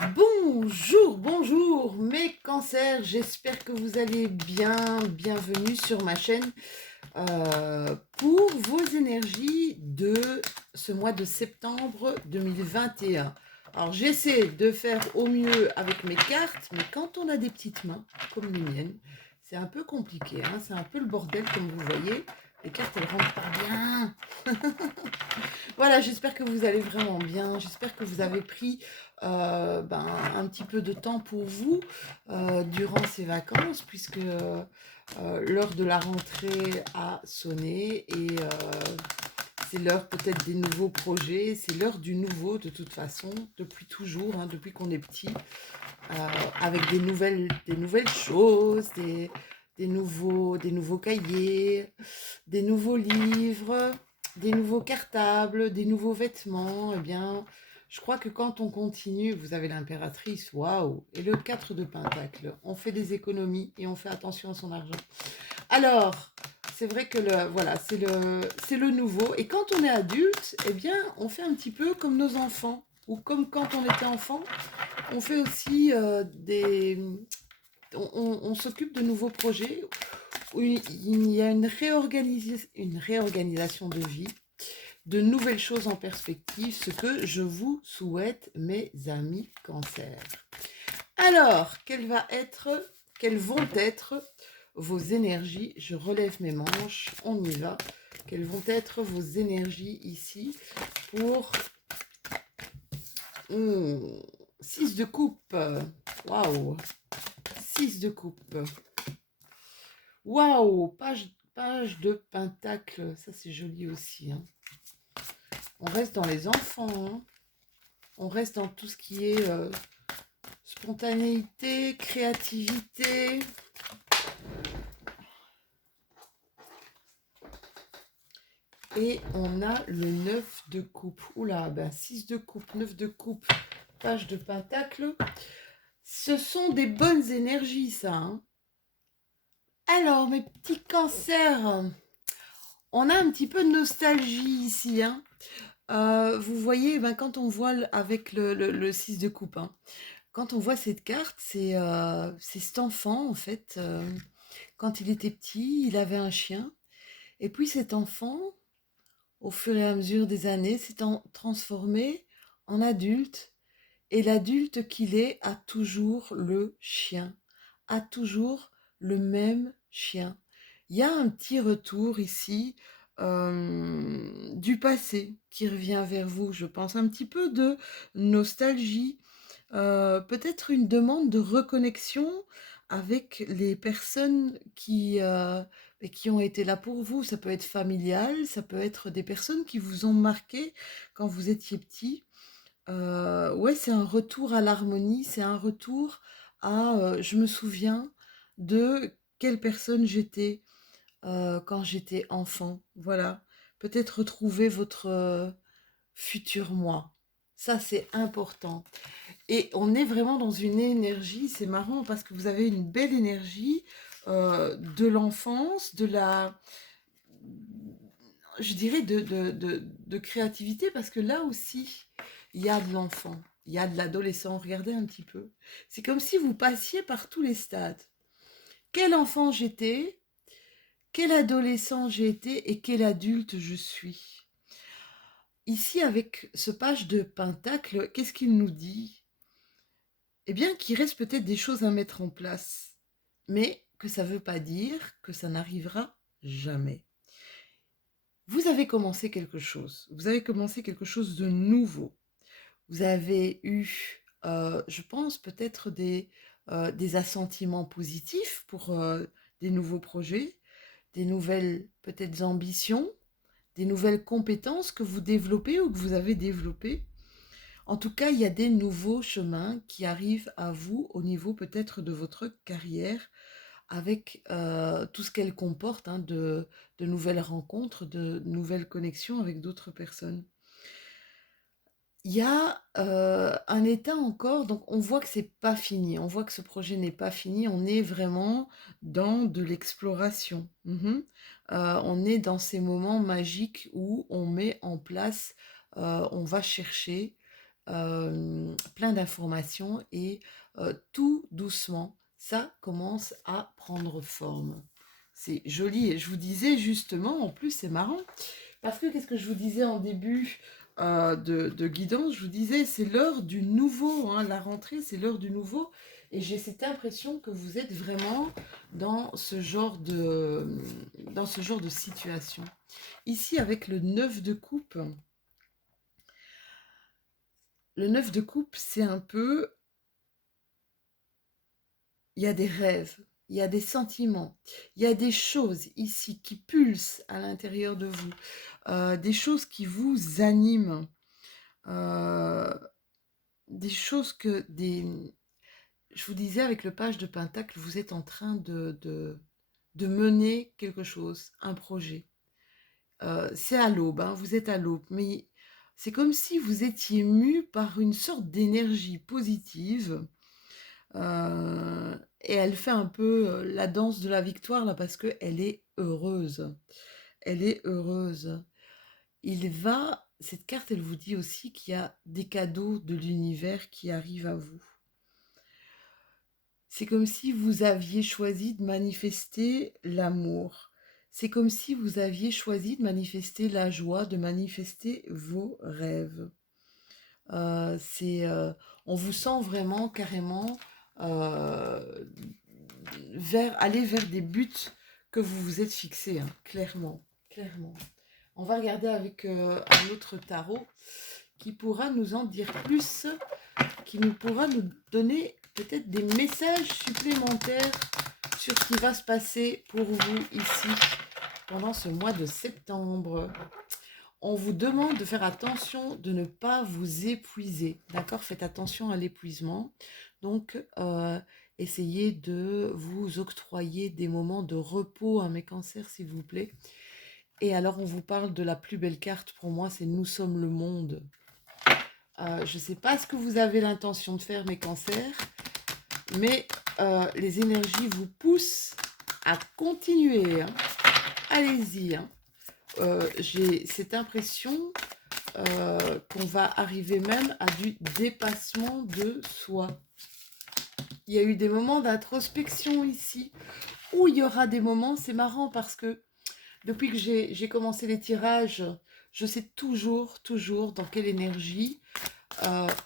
Bonjour, bonjour mes cancers, j'espère que vous allez bien. Bienvenue sur ma chaîne pour vos énergies de ce mois de septembre 2021. Alors j'essaie de faire au mieux avec mes cartes, mais quand on a des petites mains comme les miennes, c'est un peu compliqué, hein, c'est un peu le bordel comme vous voyez. Les cartes elles rentrent pas bien. Voilà, j'espère que vous allez vraiment bien. J'espère que vous avez pris un petit peu de temps pour vous durant ces vacances, puisque l'heure de la rentrée a sonné et c'est l'heure peut-être des nouveaux projets. C'est l'heure du nouveau de toute façon, depuis toujours, hein, depuis qu'on est petit, euh, avec des nouvelles choses, des nouveaux cahiers, des nouveaux livres, des nouveaux cartables, des nouveaux vêtements. Eh bien, je crois que quand on continue, vous avez l'impératrice, waouh, et le 4 de Pentacle, on fait des économies et on fait attention à son argent. Alors, c'est vrai que voilà, c'est le nouveau. Et quand on est adulte, eh bien, on fait un petit peu comme nos enfants, ou comme quand on était enfant, on fait aussi on s'occupe de nouveaux projets où il y a une réorganisation de vie, de nouvelles choses en perspective, ce que je vous souhaite, mes amis Cancer. Alors, quelles vont être vos énergies? Je relève mes manches, on y va. Quelles vont être vos énergies ici pour 6 de coupe? Waouh! 6 de coupe. Waouh! Page de pentacle. Ça, c'est joli aussi, hein. On reste dans les enfants, hein. On reste dans tout ce qui est spontanéité, créativité. Et on a le 9 de coupe. Oula, 6 de coupe, 9 de coupe, page de pentacle. Ce sont des bonnes énergies, ça, hein. Alors, mes petits cancers, on a un petit peu de nostalgie ici, hein. Vous voyez, quand on voit avec le 6 de coupe, hein, quand on voit cette carte, c'est cet enfant, en fait. Quand il était petit, il avait un chien. Et puis cet enfant, au fur et à mesure des années, transformé en adulte. Et l'adulte qu'il est a toujours le chien, a toujours le même chien. Il y a un petit retour ici du passé qui revient vers vous, je pense, un petit peu de nostalgie, peut-être une demande de reconnexion avec les personnes qui ont été là pour vous. Ça peut être familial, ça peut être des personnes qui vous ont marqué quand vous étiez petit. Ouais, c'est un retour à l'harmonie, c'est un retour à, je me souviens de quelle personne j'étais quand j'étais enfant. Voilà, peut-être retrouver votre futur moi. Ça, c'est important. Et on est vraiment dans une énergie, c'est marrant parce que vous avez une belle énergie de l'enfance, je dirais de créativité, parce que là aussi, il y a de l'enfant, il y a de l'adolescent. Regardez un petit peu. C'est comme si vous passiez par tous les stades. Quel enfant j'étais, quel adolescent j'ai été et quel adulte je suis. Ici, avec ce page de Pentacle, qu'est-ce qu'il nous dit? Eh bien, qu'il reste peut-être des choses à mettre en place, mais que ça ne veut pas dire que ça n'arrivera jamais. Vous avez commencé quelque chose, vous avez commencé quelque chose de nouveau. Vous avez eu, je pense, peut-être des assentiments positifs pour des nouveaux projets, des nouvelles peut-être ambitions, des nouvelles compétences que vous développez ou que vous avez développées. En tout cas, il y a des nouveaux chemins qui arrivent à vous au niveau peut-être de votre carrière, avec tout ce qu'elle comporte, hein, de nouvelles rencontres, de nouvelles connexions avec d'autres personnes. Il y a un état encore, donc on voit que c'est pas fini, on voit que ce projet n'est pas fini, on est vraiment dans de l'exploration. On est dans ces moments magiques où on met en place, on va chercher plein d'informations et tout doucement, ça commence à prendre forme. C'est joli et je vous disais justement, en plus c'est marrant, parce que qu'est-ce que je vous disais en début de guidance? Je vous disais c'est l'heure du nouveau, hein, la rentrée c'est l'heure du nouveau et j'ai cette impression que vous êtes vraiment dans ce genre de situation. Ici avec le 9 de coupe c'est un peu, il y a des rêves, il y a des sentiments, il y a des choses ici qui pulsent à l'intérieur de vous, des choses qui vous animent, euh, des choses que des... Je vous disais avec le page de Pentacle, vous êtes en train de mener quelque chose, un projet. C'est à l'aube, hein, vous êtes à l'aube, mais c'est comme si vous étiez mu par une sorte d'énergie positive. Et elle fait un peu la danse de la victoire là parce qu'elle est heureuse. Elle est heureuse. Cette carte, elle vous dit aussi qu'il y a des cadeaux de l'univers qui arrivent à vous. C'est comme si vous aviez choisi de manifester l'amour. C'est comme si vous aviez choisi de manifester la joie, de manifester vos rêves. Euh, c'est, euh, on vous sent vraiment carrément euh, aller vers des buts que vous vous êtes fixés, hein, clairement, clairement. On va regarder avec un autre tarot qui pourra nous en dire plus, qui nous pourra nous donner peut-être des messages supplémentaires sur ce qui va se passer pour vous ici pendant ce mois de septembre. On vous demande de faire attention de ne pas vous épuiser, d'accord? Faites attention à l'épuisement. Donc, essayez de vous octroyer des moments de repos à mes cancers, s'il vous plaît. Et alors, on vous parle de la plus belle carte pour moi, c'est Nous sommes le monde. Je ne sais pas ce que vous avez l'intention de faire, mes cancers, mais les énergies vous poussent à continuer, hein. Allez-y, hein. J'ai cette impression qu'on va arriver même à du dépassement de soi. Il y a eu des moments d'introspection ici, où il y aura des moments, c'est marrant parce que depuis que j'ai commencé les tirages, je sais toujours dans quelle énergie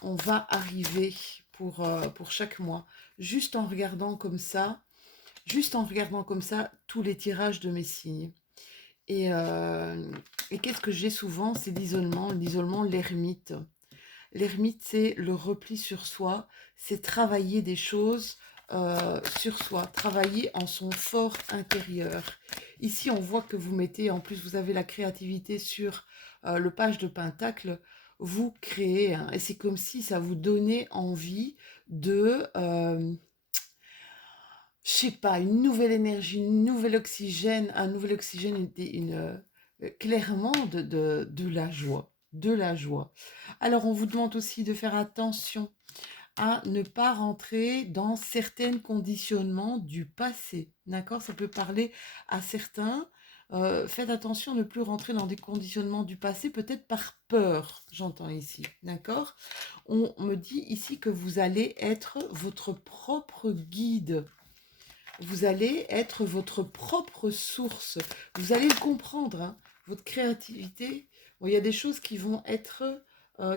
on va arriver pour chaque mois. Juste en regardant comme ça tous les tirages de mes signes. Et qu'est-ce que j'ai souvent? C'est l'isolement, l'ermite. L'ermite, c'est le repli sur soi, c'est travailler des choses sur soi, travailler en son fort intérieur. Ici, on voit que vous mettez, en plus vous avez la créativité sur le page de Pentacle, vous créez, hein, et c'est comme si ça vous donnait envie de, je sais pas, une nouvelle énergie, un nouvel oxygène, clairement de la joie, de la joie. Alors, on vous demande aussi de faire attention à ne pas rentrer dans certains conditionnements du passé, d'accord? Ça peut parler à certains. Faites attention à ne plus rentrer dans des conditionnements du passé, peut-être par peur, j'entends ici, d'accord? On me dit ici que vous allez être votre propre guide. Vous allez être votre propre source. Vous allez le comprendre, hein, votre créativité. Bon, il y a des choses qui vont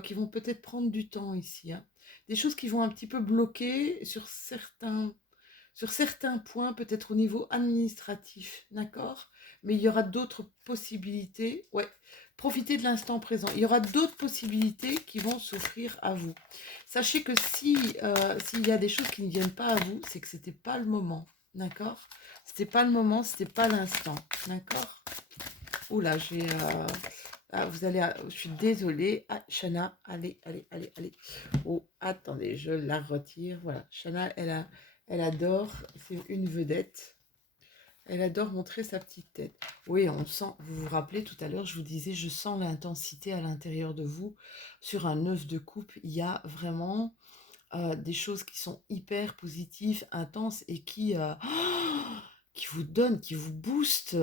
qui vont peut-être prendre du temps ici, hein. Des choses qui vont un petit peu bloquer sur certains points, peut-être au niveau administratif, d'accord? Mais il y aura d'autres possibilités. Ouais, profitez de l'instant présent. Il y aura d'autres possibilités qui vont s'offrir à vous. Sachez que s'il y a des choses qui ne viennent pas à vous, c'est que c'était pas le moment, d'accord? C'était pas le moment, c'était pas l'instant, d'accord? Oula, je suis désolée. Ah, Shana, allez. Oh, attendez, je la retire. Voilà, Shana, elle adore, c'est une vedette. Elle adore montrer sa petite tête. Oui, on sent, vous vous rappelez tout à l'heure, je vous disais, je sens l'intensité à l'intérieur de vous. Sur un 9 de coupe, il y a vraiment des choses qui sont hyper positives, intenses et qui vous booste,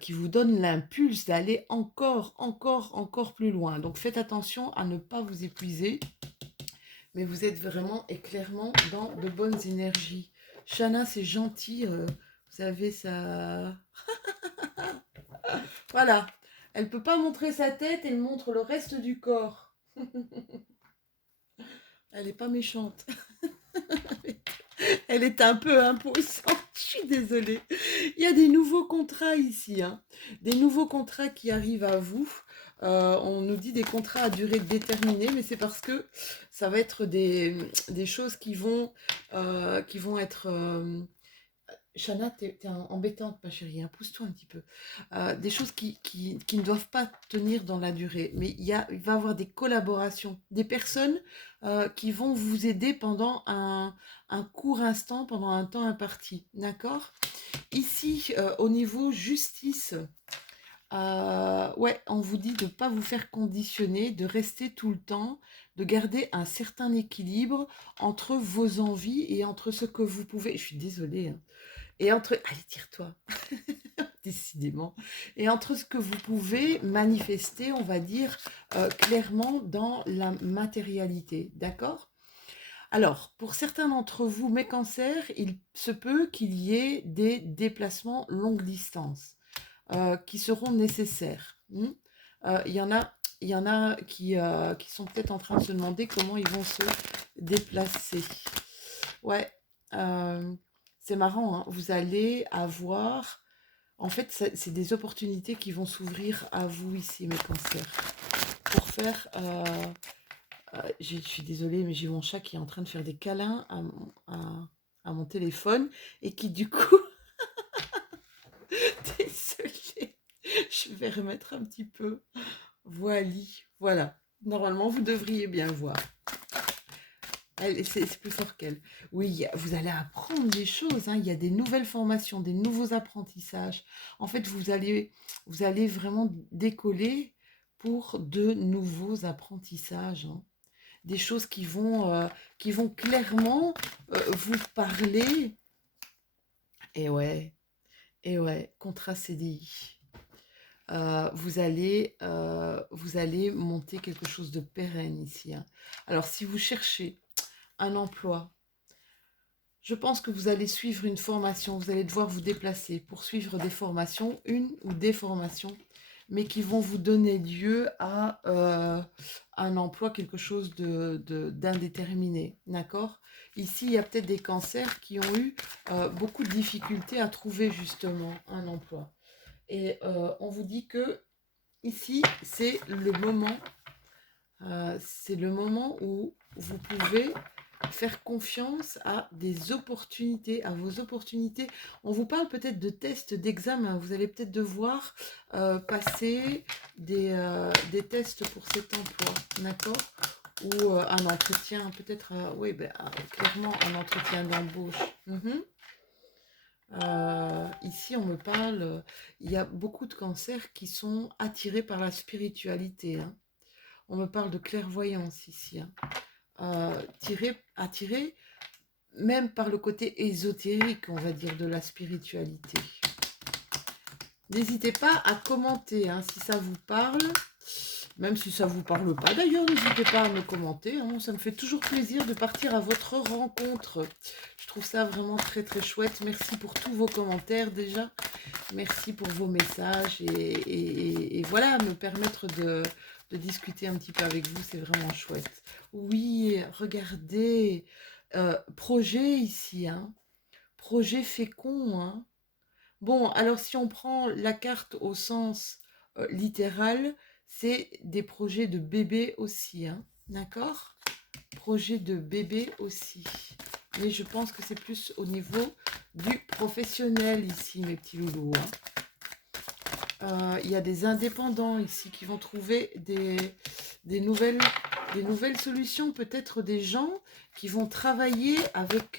qui vous donne l'impulse d'aller encore plus loin. Donc faites attention à ne pas vous épuiser, mais vous êtes vraiment et clairement dans de bonnes énergies. Shana, c'est gentil, vous avez ça. Voilà, elle peut pas montrer sa tête, elle montre le reste du corps. Elle est pas méchante. Elle est un peu imposante, je suis désolée. Il y a des nouveaux contrats ici, hein. Des nouveaux contrats qui arrivent à vous. On nous dit des contrats à durée déterminée, mais c'est parce que ça va être des choses qui vont être... Chana, t'es embêtante, ma chérie, hein, pousse-toi un petit peu. Des choses qui ne doivent pas tenir dans la durée, mais il va y avoir des collaborations, des personnes qui vont vous aider pendant un court instant, pendant un temps imparti, d'accord? Ici, au niveau justice, ouais, on vous dit de ne pas vous faire conditionner, de rester tout le temps, de garder un certain équilibre entre vos envies et entre ce que vous pouvez... Je suis désolée, hein. Et entre... Allez, tire-toi, décidément. Et entre ce que vous pouvez manifester, on va dire, clairement dans la matérialité, d'accord? Alors, pour certains d'entre vous, mes cancers, il se peut qu'il y ait des déplacements longue distance qui seront nécessaires. Il y en a qui sont peut-être en train de se demander comment ils vont se déplacer. Ouais, c'est marrant, hein. Vous allez avoir... En fait, c'est des opportunités qui vont s'ouvrir à vous ici, mes cancers. Pour faire... je suis désolée, mais j'ai mon chat qui est en train de faire des câlins à mon téléphone et qui, du coup... Désolée, je vais remettre un petit peu. Voilà. Normalement, vous devriez bien voir. C'est plus fort qu'elle. Oui, vous allez apprendre des choses, hein. Il y a des nouvelles formations, des nouveaux apprentissages. En fait, vous allez vraiment décoller pour de nouveaux apprentissages, hein. Des choses qui vont clairement vous parler. Et ouais, contrat CDI. Vous allez monter quelque chose de pérenne ici, hein. Alors, si vous cherchez un emploi, je pense que vous allez suivre une formation, vous allez devoir vous déplacer pour suivre des formations, une ou des formations, mais qui vont vous donner lieu à un emploi, quelque chose d'indéterminé, d'accord? Ici, il y a peut-être des cancers qui ont eu beaucoup de difficultés à trouver justement un emploi. Et on vous dit que ici, c'est le moment où vous pouvez faire confiance à des opportunités, à vos opportunités. On vous parle peut-être de tests d'examen. Vous allez peut-être devoir passer des tests pour cet emploi, d'accord? Ou un entretien, peut-être, oui, clairement un entretien d'embauche. Ici, on me parle, il y a beaucoup de cancers qui sont attirés par la spiritualité, hein. On me parle de clairvoyance ici, hein. Attiré même par le côté ésotérique, on va dire, de la spiritualité. N'hésitez pas à commenter, hein, si ça vous parle, même si ça ne vous parle pas. D'ailleurs, n'hésitez pas à me commenter, hein, ça me fait toujours plaisir de partir à votre rencontre. Je trouve ça vraiment très très chouette. Merci pour tous vos commentaires déjà. Merci pour vos messages et voilà, me permettre de discuter un petit peu avec vous, c'est vraiment chouette. Oui, regardez, projet ici, hein. Projet fécond, hein. Bon, alors si on prend la carte au sens littéral, c'est des projets de bébé aussi, hein. D'accord? Projet de bébé aussi. Mais je pense que c'est plus au niveau du professionnel ici, mes petits loulous, hein. Il y a des indépendants ici qui vont trouver des nouvelles solutions, peut-être des gens qui vont travailler avec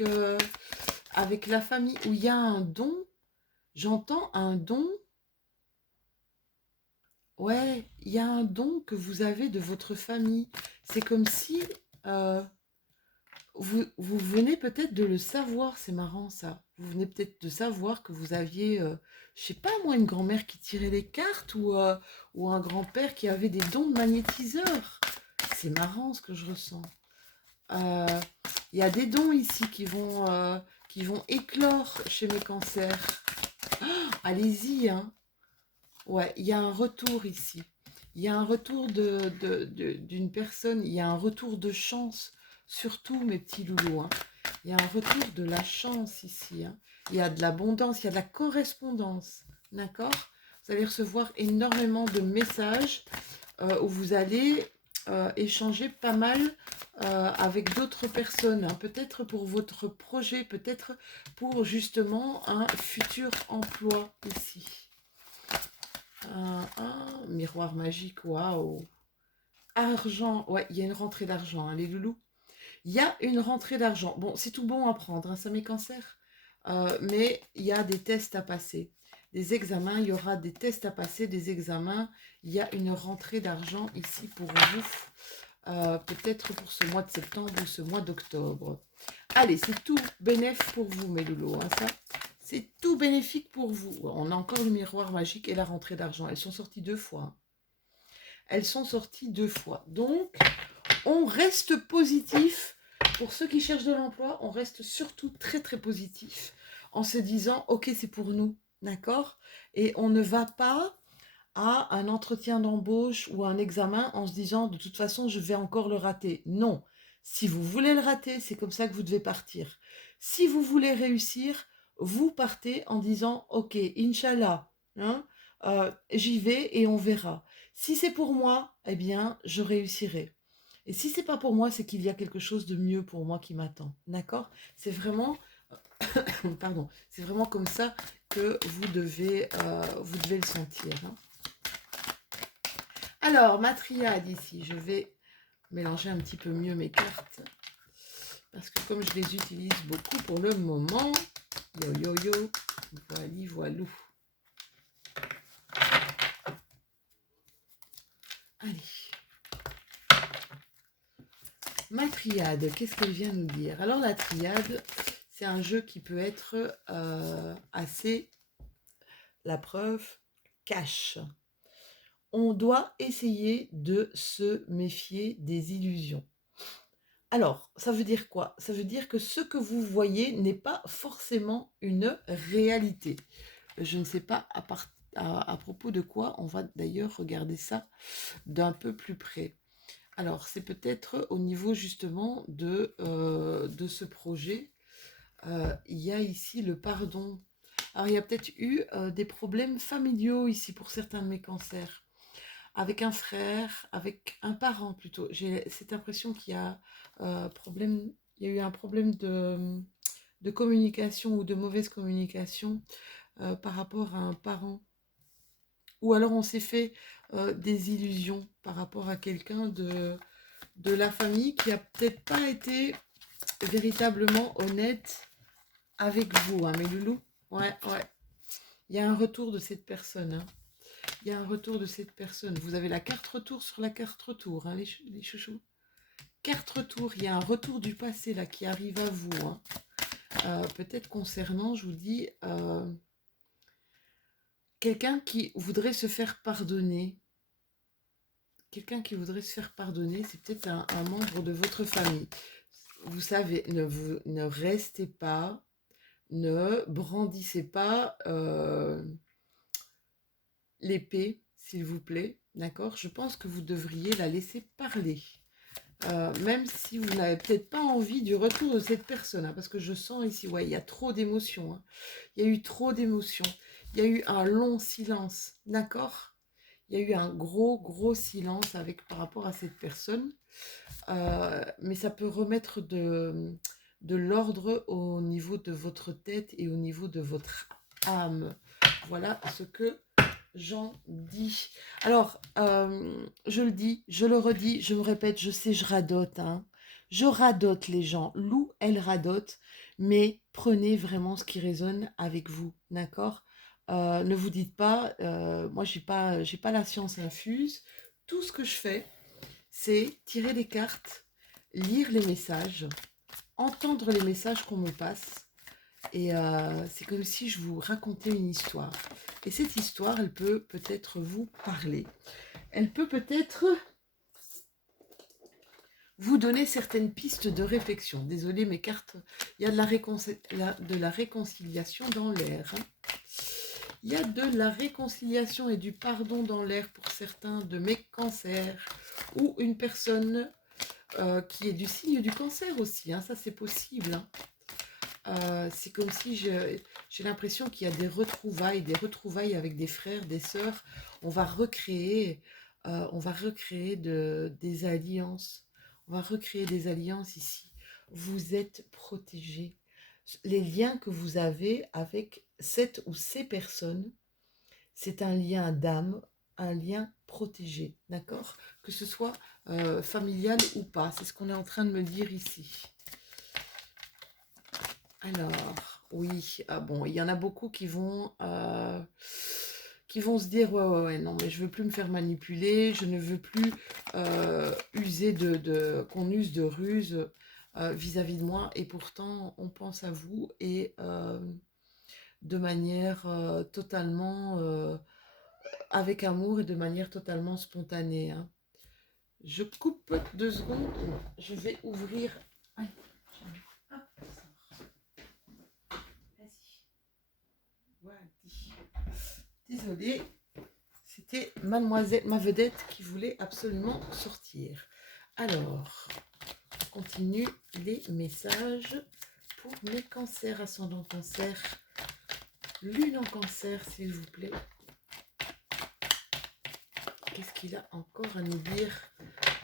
la famille où il y a un don. J'entends un don. Ouais, il y a un don que vous avez de votre famille. C'est comme si... vous venez peut-être de le savoir, c'est marrant ça. Vous venez peut-être de savoir que vous aviez, je sais pas moi, une grand-mère qui tirait les cartes ou un grand-père qui avait des dons de magnétiseur. C'est marrant ce que je ressens. Euh, Il y a des dons ici qui vont éclore chez mes cancers. Allez-y, hein. Ouais, il y a un retour ici. Il y a un retour d'une personne, il y a un retour de chance, surtout mes petits loulous, hein. Il y a un retour de la chance ici, hein. Il y a de l'abondance, il y a de la correspondance, d'accord? Vous allez recevoir énormément de messages où vous allez échanger pas mal avec d'autres personnes, hein. Peut-être pour votre projet, peut-être pour justement un futur emploi ici. Un miroir magique, waouh. Argent, ouais, il y a une rentrée d'argent, hein, les loulous. Il y a une rentrée d'argent. Bon, c'est tout bon à prendre, hein, ça met cancer. Mais il y a des tests à passer. Des examens, il y aura des tests à passer, des examens. Il y a une rentrée d'argent ici pour vous. Peut-être pour ce mois de septembre ou ce mois d'octobre. Allez, c'est tout bénéf pour vous, mes loulous, hein, ça. C'est tout bénéfique pour vous. On a encore le miroir magique et la rentrée d'argent. Elles sont sorties 2 fois, hein. Elles sont sorties 2 fois. Donc, on reste positif. Pour ceux qui cherchent de l'emploi, on reste surtout très très positif en se disant, ok, c'est pour nous, d'accord? Et on ne va pas à un entretien d'embauche ou un examen en se disant, de toute façon, je vais encore le rater. Non. Si vous voulez le rater, c'est comme ça que vous devez partir. Si vous voulez réussir, vous partez en disant, ok, Inch'Allah, hein, j'y vais et on verra. Si c'est pour moi, eh bien, je réussirai. Et si c'est pas pour moi, c'est qu'il y a quelque chose de mieux pour moi qui m'attend. D'accord? C'est vraiment, pardon, c'est vraiment comme ça que vous devez le sentir, hein. Alors, ma triade ici, je vais mélanger un petit peu mieux mes cartes. Parce que comme je les utilise beaucoup pour le moment, yo yo yo, voili voilou. Allez. Ma triade, qu'est-ce qu'elle vient nous dire? Alors la triade, c'est un jeu qui peut être assez, la preuve, cash. On doit essayer de se méfier des illusions. Alors, ça veut dire quoi? Ça veut dire que ce que vous voyez n'est pas forcément une réalité. Je ne sais pas à propos de quoi, on va d'ailleurs regarder ça d'un peu plus près. Alors, c'est peut-être au niveau justement de ce projet. Il y a ici le pardon. Alors, il y a peut-être eu des problèmes familiaux ici pour certains de mes cancers. Avec un frère, avec un parent plutôt. J'ai cette impression qu'il y a il y a eu un problème de communication ou de mauvaise communication par rapport à un parent. Ou alors on s'est fait des illusions par rapport à quelqu'un de la famille qui a peut-être pas été véritablement honnête avec vous, hein, mes loulous. Ouais, ouais. Il y a un retour de cette personne, hein. Il y a un retour de cette personne. Vous avez la carte retour sur la carte retour, hein, les chouchous. Carte retour, il y a un retour du passé là qui arrive à vous, hein. Peut-être concernant, je vous dis, quelqu'un qui voudrait se faire pardonner. Quelqu'un qui voudrait se faire pardonner, c'est peut-être un membre de votre famille. Vous savez, ne restez pas, ne brandissez pas l'épée, s'il vous plaît, d'accord? Je pense que vous devriez la laisser parler. Même si vous n'avez peut-être pas envie du retour de cette personne, hein, parce que je sens ici, ouais, il y a trop d'émotions, hein. Il y a eu trop d'émotions. Il y a eu un long silence, d'accord? Il y a eu un gros silence par rapport à cette personne. Mais ça peut remettre de l'ordre au niveau de votre tête et au niveau de votre âme. Voilà ce que j'en dis. Alors, je le dis, je le redis, je me répète, je sais, je radote, hein. Je radote les gens. Lou, elle radote, mais prenez vraiment ce qui résonne avec vous, d'accord? Ne vous dites pas, moi, j'ai pas la science infuse. Tout ce que je fais, c'est tirer des cartes, lire les messages entendre les messages qu'on me passe. Et c'est comme si je vous racontais une histoire. Et cette histoire, elle peut peut-être vous parler. Elle peut peut-être vous donner certaines pistes de réflexion. Désolée, mes cartes, il y a de la réconciliation dans l'air. Il y a de la réconciliation et du pardon dans l'air pour certains de mes cancers. Ou une personne qui est du signe du cancer aussi. Hein, ça, c'est possible. Hein. C'est comme si j'ai l'impression qu'il y a des retrouvailles avec des frères, des sœurs. On va recréer, des alliances. On va recréer des alliances ici. Vous êtes protégés. Les liens que vous avez avec cette ou ces personnes, c'est un lien d'âme, un lien protégé, d'accord? Que ce soit familial ou pas. C'est ce qu'on est en train de me dire ici. Alors, oui, ah bon, il y en a beaucoup qui vont se dire, ouais, non, mais je veux plus me faire manipuler, je ne veux plus user qu'on use de ruse vis-à-vis de moi, et pourtant, on pense à vous, et de manière totalement, avec amour et de manière totalement spontanée. Hein. Je coupe 2 secondes, je vais ouvrir... Aïe, hop, vas-y. Voilà. Désolée, c'était mademoiselle, ma vedette qui voulait absolument sortir. Alors, on continue les messages pour mes cancers, ascendant cancer, lune en cancer, s'il vous plaît. Qu'est-ce qu'il a encore à nous dire?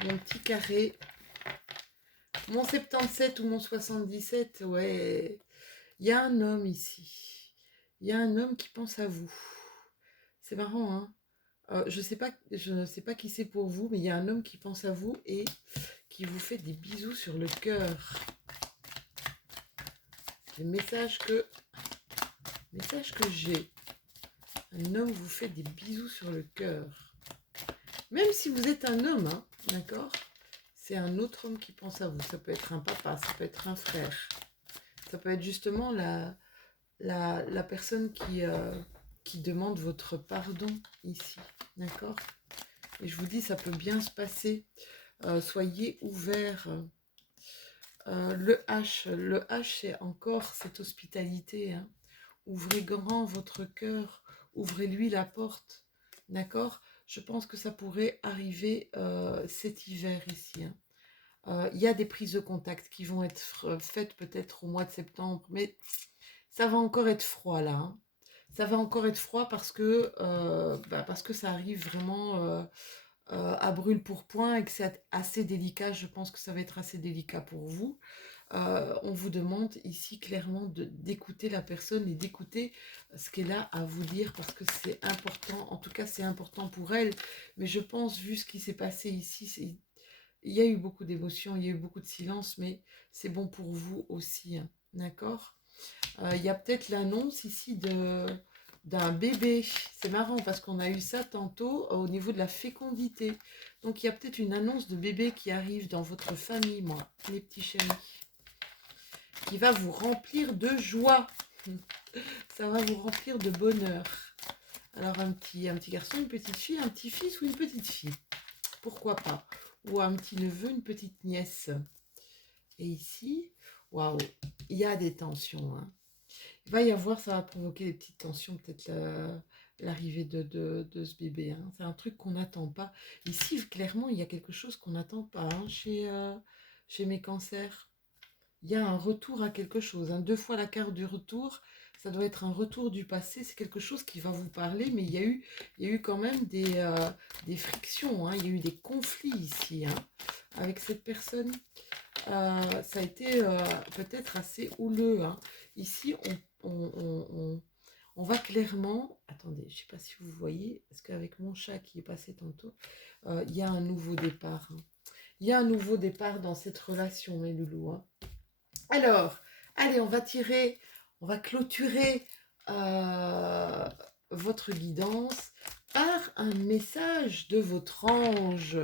Mon petit carré, mon 77 ou mon 77, ouais. Il y a un homme ici. Il y a un homme qui pense à vous. C'est marrant, hein? Je ne sais pas qui c'est pour vous, mais il y a un homme qui pense à vous et qui vous fait des bisous sur le cœur. Le message que j'ai. Un homme vous fait des bisous sur le cœur. Même si vous êtes un homme, hein, d'accord? C'est un autre homme qui pense à vous. Ça peut être un papa, ça peut être un frère. Ça peut être justement la personne qui demande votre pardon ici, d'accord? Et je vous dis, ça peut bien se passer. Soyez ouverts. Le H, c'est encore cette hospitalité. Hein. Ouvrez grand votre cœur, ouvrez-lui la porte, d'accord? Je pense que ça pourrait arriver cet hiver ici. Hein. Il y a des prises de contact qui vont être faites peut-être au mois de septembre, mais ça va encore être froid là. Hein. Ça va encore être froid parce que ça arrive vraiment à brûle-pourpoint et que c'est assez délicat. Je pense que ça va être assez délicat pour vous. On vous demande ici clairement d'écouter la personne et d'écouter ce qu'elle a à vous dire parce que c'est important. En tout cas, c'est important pour elle. Mais je pense, vu ce qui s'est passé ici, il y a eu beaucoup d'émotions, il y a eu beaucoup de silence, mais c'est bon pour vous aussi. Hein, d'accord? Il y a peut-être l'annonce ici d'un bébé. C'est marrant parce qu'on a eu ça tantôt au niveau de la fécondité. Donc il y a peut-être une annonce de bébé qui arrive dans votre famille, moi, mes petits chéris, qui va vous remplir de joie. Ça va vous remplir de bonheur. Alors un petit garçon, une petite fille, un petit fils ou une petite fille. Pourquoi pas? Ou un petit neveu, une petite nièce. Et ici, waouh, il y a des tensions. Hein. Il va y avoir, ça va provoquer des petites tensions, peut-être l'arrivée de ce bébé. Hein. C'est un truc qu'on n'attend pas. Ici, clairement, il y a quelque chose qu'on n'attend pas hein, chez mes cancers. Il y a un retour à quelque chose. Hein. 2 fois la carte du retour, ça doit être un retour du passé. C'est quelque chose qui va vous parler, mais il y a eu quand même des frictions. Hein. Il y a eu des conflits ici hein, avec cette personne. Ça a été peut-être assez houleux. Hein. Ici, on va clairement... Attendez, je ne sais pas si vous voyez, parce qu'avec mon chat qui est passé tantôt, il y a un nouveau départ. Hein. Il y a un nouveau départ dans cette relation, mes loulous. Hein. Alors, allez, on va clôturer votre guidance par un message de votre ange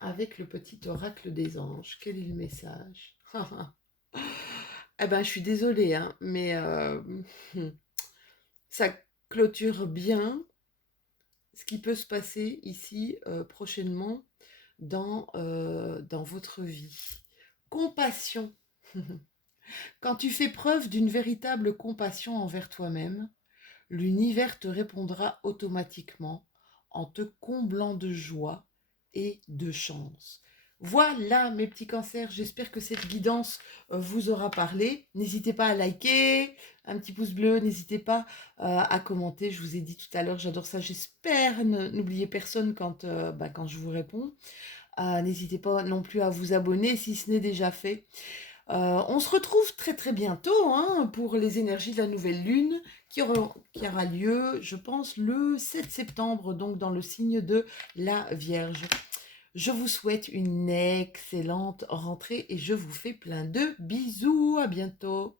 avec le petit oracle des anges. Quel est le message? Eh ben, je suis désolée, hein, mais ça clôture bien ce qui peut se passer ici prochainement dans votre vie. Compassion. Quand tu fais preuve d'une véritable compassion envers toi-même, l'univers te répondra automatiquement en te comblant de joie et de chance. Voilà mes petits cancers, j'espère que cette guidance vous aura parlé. N'hésitez pas à liker, un petit pouce bleu, n'hésitez pas à commenter. Je vous ai dit tout à l'heure, j'adore ça, j'espère n'oublier personne quand je vous réponds. N'hésitez pas non plus à vous abonner si ce n'est déjà fait. On se retrouve très très bientôt hein, pour les énergies de la nouvelle lune qui aura lieu, je pense, le 7 septembre, donc dans le signe de la Vierge. Je vous souhaite une excellente rentrée et je vous fais plein de bisous. À bientôt.